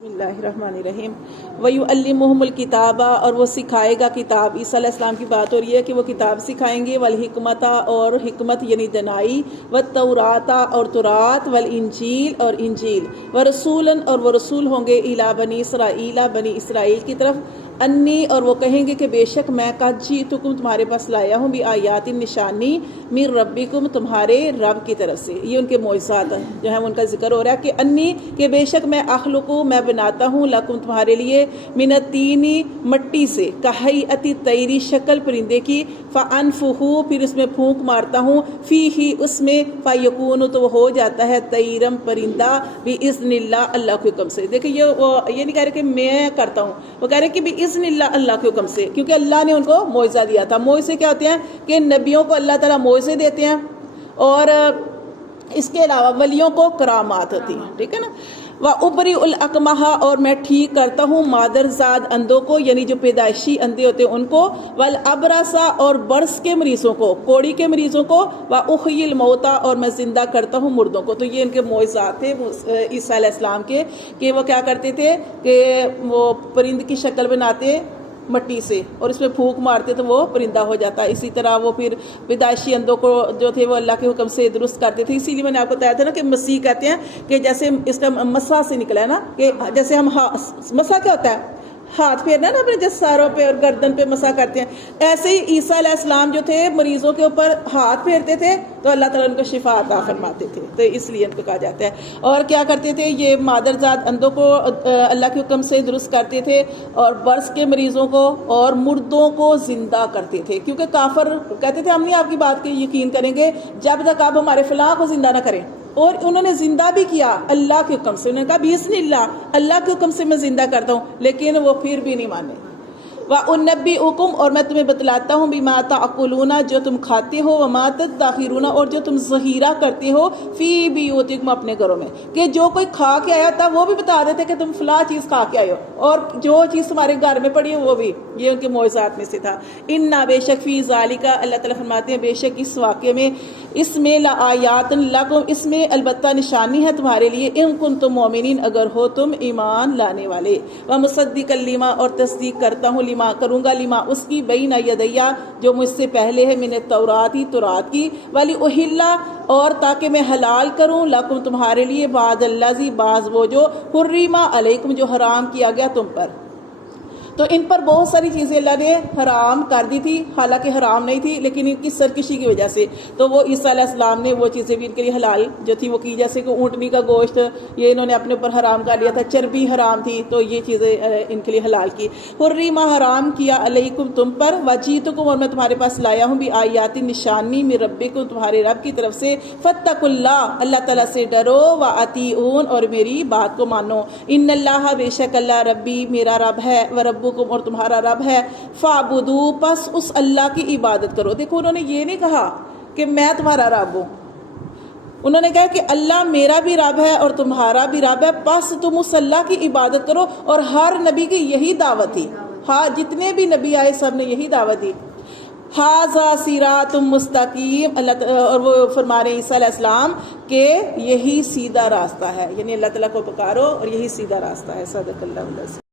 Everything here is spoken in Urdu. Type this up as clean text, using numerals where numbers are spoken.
بسم اللہ الرحمن الرحیم وَيُعَلِّمُهُمُ الْكِتَابَ اور وہ سکھائے گا کتاب۔ عیسیٰ علیہ السلام کی بات ہو رہی ہے کہ وہ کتاب سکھائیں گے، والحکمت اور حکمت یعنی دنائی، والتورات اور تورات، والانجیل اور انجیل، ورسولاً اور وہ رسول ہوں گے الی بنی اسرائیل بنی اسرائیل کی طرف، انی اور وہ کہیں گے کہ بے شک میں قد جئتکم تمہارے پاس لایا ہوں بآیات نشانی من ربکم تمہارے رب کی طرف سے۔ یہ ان کے معجزات جو ہیں ان کا ذکر ہو رہا ہے کہ انی کہ بے شک میں اخلقو میں بناتا ہوں لکم تمہارے لیے من الطینی مٹی سے کہیئۃ الطیر شکل پرندے کی، فانفخو پھر اس میں پھونک مارتا ہوں فیہ اس میں، فیکون تو وہ ہو جاتا ہے طیرم پرندہ باذن اللہ اللہ کے حکم سے۔ دیکھیں یہ نہیں کہہ رہے کہ میں کرتا ہوں، وہ کہہ رہے کہ باذن اللہ کے حکم سے، کیونکہ اللہ نے ان کو معجزہ دیا تھا۔ معجزے کیا ہوتے ہیں کہ نبیوں کو اللہ تعالیٰ معجزے دیتے ہیں، اور اس کے علاوہ ولیوں کو کرامات ہوتی ہیں، ٹھیک ہے نا۔ وَأُبْرِئُ الْأَكْمَحَ اور میں ٹھیک کرتا ہوں مادرزاد اندھوں کو، یعنی جو پیدائشی اندھے ہوتے ہیں ان کو، وَالْأَبْرَصَ اور برص کے مریضوں کو، کوڑی کے مریضوں کو، وَأُحْيِي الْمَوْتَى اور میں زندہ کرتا ہوں مردوں کو۔ تو یہ ان کے معجزات تھے عیسیٰ علیہ السلام کے، کہ وہ کیا کرتے تھے کہ وہ پرند کی شکل بناتے مٹی سے اور اس میں پھونک مارتے تو وہ پرندہ ہو جاتا۔ اسی طرح وہ پھر پیدائشی اندھوں کو جو تھے وہ اللہ کے حکم سے درست کرتے تھے۔ اسی لیے میں نے آپ کو بتایا تھا نا کہ مسیح کہتے ہیں کہ جیسے اس کا مسح سے نکلا ہے نا، کہ جیسے ہم مسح کیا ہوتا ہے، ہاتھ پھیرنا نا اپنے جساروں پہ اور گردن پہ مسح کرتے ہیں، ایسے ہی عیسیٰ علیہ السلام جو تھے مریضوں کے اوپر ہاتھ پھیرتے تھے تو اللہ تعالیٰ ان کو شفا عطا فرماتے تھے، تو اس لیے ان کو کہا جاتا ہے۔ اور کیا کرتے تھے یہ مادرزاد اندھوں کو اللہ کے حکم سے درست کرتے تھے، اور برص کے مریضوں کو اور مردوں کو زندہ کرتے تھے، کیونکہ کافر کہتے تھے ہم نہیں آپ کی بات کے یقین کریں گے جب تک آپ ہمارے فلاں کو زندہ نہ کریں، اور انہوں نے زندہ بھی کیا اللہ کے حکم سے۔ انہوں نے کہا باذن اللہ کے حکم سے میں زندہ کرتا ہوں، لیکن وہ پھر بھی نہیں مانے۔ وَأُنَبِّئُكُمْ اور میں تمہیں بتلاتا ہوں بِمَا تَأْكُلُونَ جو تم کھاتے ہو، وَمَا تَدَّخِرُونَ اور جو تم ذخیرہ کرتے ہو، فِي بِيُوتِكُمْ اپنے گھروں میں، کہ جو کوئی کھا کے آیا تھا وہ بھی بتا دیتے کہ تم فلاں چیز کھا کے آئے ہو، اور جو چیز تمہارے گھر میں پڑی ہے وہ بھی۔ یہ ان کے معجزات میں سے تھا۔ اِنَّا بے شک فِي ذَلِكَ اللہ تعالیٰ فرماتے ہیں بے شک اس واقعے میں، اس میں لآیات لکم اس میں البتہ نشانی ہے تمہارے لیے، ان کنتم مؤمنین اگر ہو تم ایمان لانے والے۔ ومصدقا لما اور تصدیق کرتا ہوں لما کروں گا لما اس کی بین یدیا جو مجھ سے پہلے ہے من التورات تورات کی، ولاحل اور تاکہ میں حلال کروں لکم تمہارے لیے بعد الذی بعض وہ جو حرم علیکم جو حرام کیا گیا تم پر۔ تو ان پر بہت ساری چیزیں اللہ نے حرام کر دی تھی، حالانکہ حرام نہیں تھی، لیکن ان کی سرکشی کی وجہ سے تو وہ عیسیٰ علیہ السلام نے وہ چیزیں بھی ان کے لیے حلال جو تھی وہ کی، جیسے کہ اونٹنی کا گوشت یہ انہوں نے اپنے اوپر حرام کر لیا تھا، چربی حرام تھی تو یہ چیزیں ان کے لیے حلال کی۔ حرم حرام کیا علیکم تم پر، وجیتکم اور میں تمہارے پاس لایا ہوں بھی آیات نشانی من ربکم تمہارے رب کی طرف سے، فاتقوا اللہ اللہ تعالیٰ سے ڈرو، واطیعون اور میری بات کو مانو، ان اللہ بے شک اللہ ربی میرا رب ہے، ورب اور تمہارا رب ہے، فاعبدوا پس اس اللہ کی عبادت کرو۔ دیکھو انہوں نے یہ نہیں کہا کہ میں تمہارا رب ہوں، انہوں نے کہا کہ اللہ میرا بھی رب ہے اور تمہارا بھی رب ہے، پس تم اس اللہ کی عبادت کرو۔ اور ہر نبی کی یہی دعوت تھی، ہاں جتنے بھی نبی آئے سب نے یہی دعوت دی۔ ھذا صراط مستقیم اللہ اور وہ فرما رہے ہیں عیسیٰ علیہ السلام کہ یہی سیدھا راستہ ہے، یعنی اللہ تعالیٰ کو پکارو اور یہی سیدھا راستہ ہے۔ صدق اللہ علیہ وسلم۔